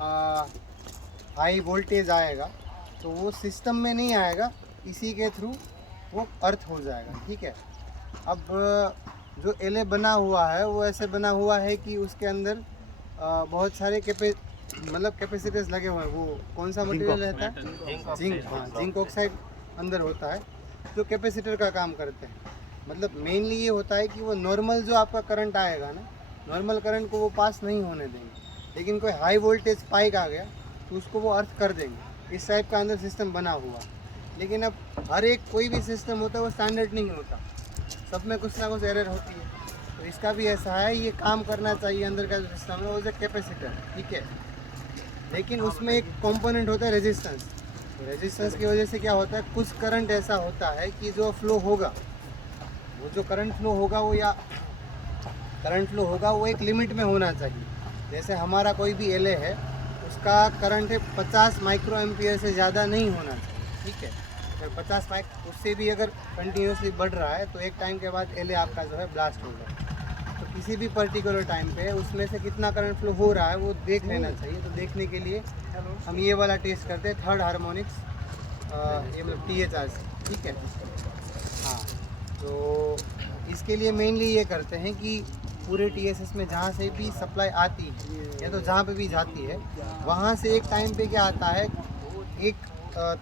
High voltage आएगा तो वो सिस्टम में नहीं आएगा, इसी के थ्रू वो अर्थ हो जाएगा। ठीक है। अब जो एले बना हुआ है वो ऐसे बना हुआ है कि उसके अंदर बहुत सारे कैपेसिटर्स लगे हुए हैं। वो कौन सा मटेरियल रहता है? जिंक। हाँ, जिंक ऑक्साइड अंदर होता है जो कैपेसिटर का काम करते हैं। मतलब मेनली ये होता है कि वो नॉर्मल जो आपका करंट आएगा ना, नॉर्मल करंट को वो पास नहीं होने देंगे, लेकिन कोई हाई वोल्टेज स्पाइक आ गया तो उसको वो अर्थ कर देंगे। इस टाइप का अंदर सिस्टम बना हुआ। लेकिन अब हर एक कोई भी सिस्टम होता है वो स्टैंडर्ड नहीं होता, सब में कुछ ना कुछ एरर होती है। तो इसका भी ऐसा है, ये काम करना चाहिए अंदर का जो सिस्टम है वो जो कैपेसिटर। ठीक है। लेकिन उसमें एक कंपोनेंट होता है रेजिस्टेंस। तो रेजिस्टेंस की वजह से क्या होता है, कुछ करंट ऐसा होता है कि जो फ्लो होगा, वो जो करंट फ्लो होगा वो एक लिमिट में होना चाहिए। जैसे हमारा कोई भी एले है, उसका करंट है 50 माइक्रो एम्पियर से ज़्यादा नहीं होना चाहिए। ठीक है। अगर 50 उससे भी अगर कंटिन्यूसली बढ़ रहा है तो एक टाइम के बाद एले आपका जो है ब्लास्ट होगा। तो किसी भी पर्टिकुलर टाइम पे उसमें से कितना करंट फ्लो हो रहा है वो देख लेना चाहिए। तो देखने के लिए हम ये वाला टेस्ट करते हैं, थर्ड हार्मोनिक्स, ये मतलब THRC। ठीक है। हाँ, तो इसके लिए मेनली ये करते हैं कि पूरे TSS में जहाँ से भी सप्लाई आती है या तो जहाँ पे भी जाती है, वहाँ से एक टाइम पे क्या आता है, एक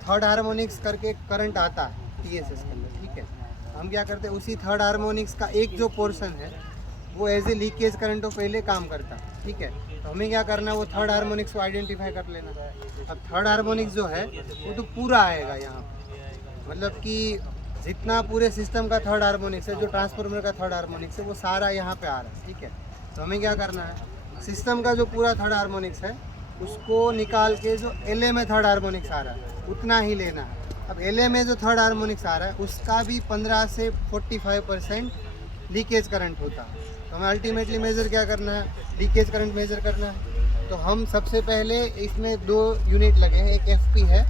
थर्ड हार्मोनिक्स करके करंट आता है TSS के अंदर। ठीक है। हम क्या करते हैं, उसी थर्ड हार्मोनिक्स का एक जो पोर्शन है वो एज ए लीकेज करंट तो पहले काम करता है। ठीक है। तो हमें क्या करना है, वो थर्ड हार्मोनिक्स को आइडेंटिफाई कर लेना है। अब थर्ड हार्मोनिक्स जो है वो तो पूरा आएगा यहाँ पे, मतलब कि जितना पूरे सिस्टम का थर्ड हार्मोनिक्स है, जो ट्रांसफार्मर का थर्ड हार्मोनिक्स है, वो सारा यहाँ पे आ रहा है। ठीक है। तो हमें क्या करना है, सिस्टम का जो पूरा थर्ड हार्मोनिक्स है उसको निकाल के जो एलए में थर्ड हार्मोनिक्स आ रहा है उतना ही लेना है। अब एलए में जो थर्ड हार्मोनिक्स आ रहा है उसका भी 15 से 45% लीकेज करंट होता है। तो हमें अल्टीमेटली मेज़र क्या करना है, लीकेज करंट मेज़र करना है। तो हम सबसे पहले इसमें 2 यूनिट लगे हैं, एक FP है,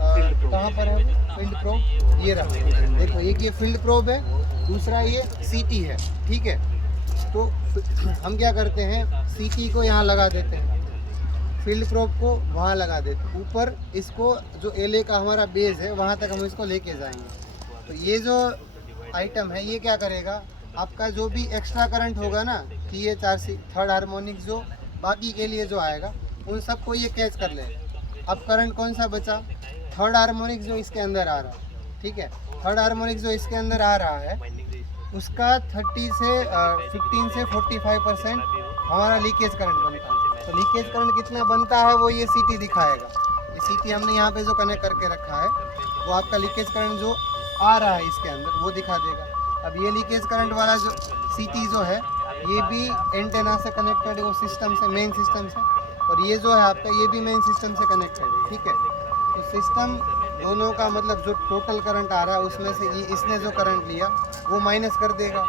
कहाँ पर है, फील्ड प्रोब, ये रहा देखो, एक ये फील्ड प्रोब है, दूसरा ये CT है। ठीक है। तो हम क्या करते हैं, CT को यहाँ लगा देते हैं, फील्ड प्रोब को वहाँ लगा देते हैं, ऊपर इसको जो एलए का हमारा बेस है वहाँ तक हम इसको लेके जाएंगे। तो ये जो आइटम है ये क्या करेगा, आपका जो भी एक्स्ट्रा करंट होगा ना, THRC थर्ड हार्मोनिक्स जो बाकी के लिए जो आएगा उन सबको ये कैच कर लेगा। अब करंट कौन सा बचा, थर्ड हार्मोनिक्स जो इसके अंदर आ रहा है। ठीक है। थर्ड हार्मोनिक्स जो इसके अंदर आ रहा है उसका 15 से 45% हमारा लीकेज करंट बनता है। तो लीकेज करंट कितना बनता है वो ये CT दिखाएगा। ये CT हमने यहाँ पे जो कनेक्ट करके रखा है वो आपका लीकेज करंट जो आ रहा है इसके अंदर वो दिखा देगा। अब ये लीकेज करंट वाला जो CT जो है ये भी एंटेना से कनेक्टेड है, वो सिस्टम से, मेन सिस्टम से, और ये जो है आपका ये भी मेन सिस्टम से कनेक्टेड है। ठीक है। तो सिस्टम दोनों का मतलब जो टोटल करंट आ रहा है उसमें से ये इसने जो करंट लिया वो माइनस कर देगा।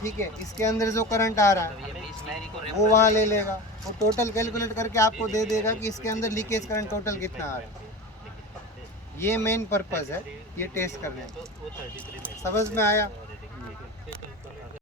ठीक है। इसके अंदर जो करंट आ रहा है वो वहाँ ले लेगा, वो टोटल कैलकुलेट करके आपको दे देगा कि इसके अंदर लीकेज करंट टोटल कितना आ रहा है। ये मेन पर्पस है ये टेस्ट करने का। समझ में आया?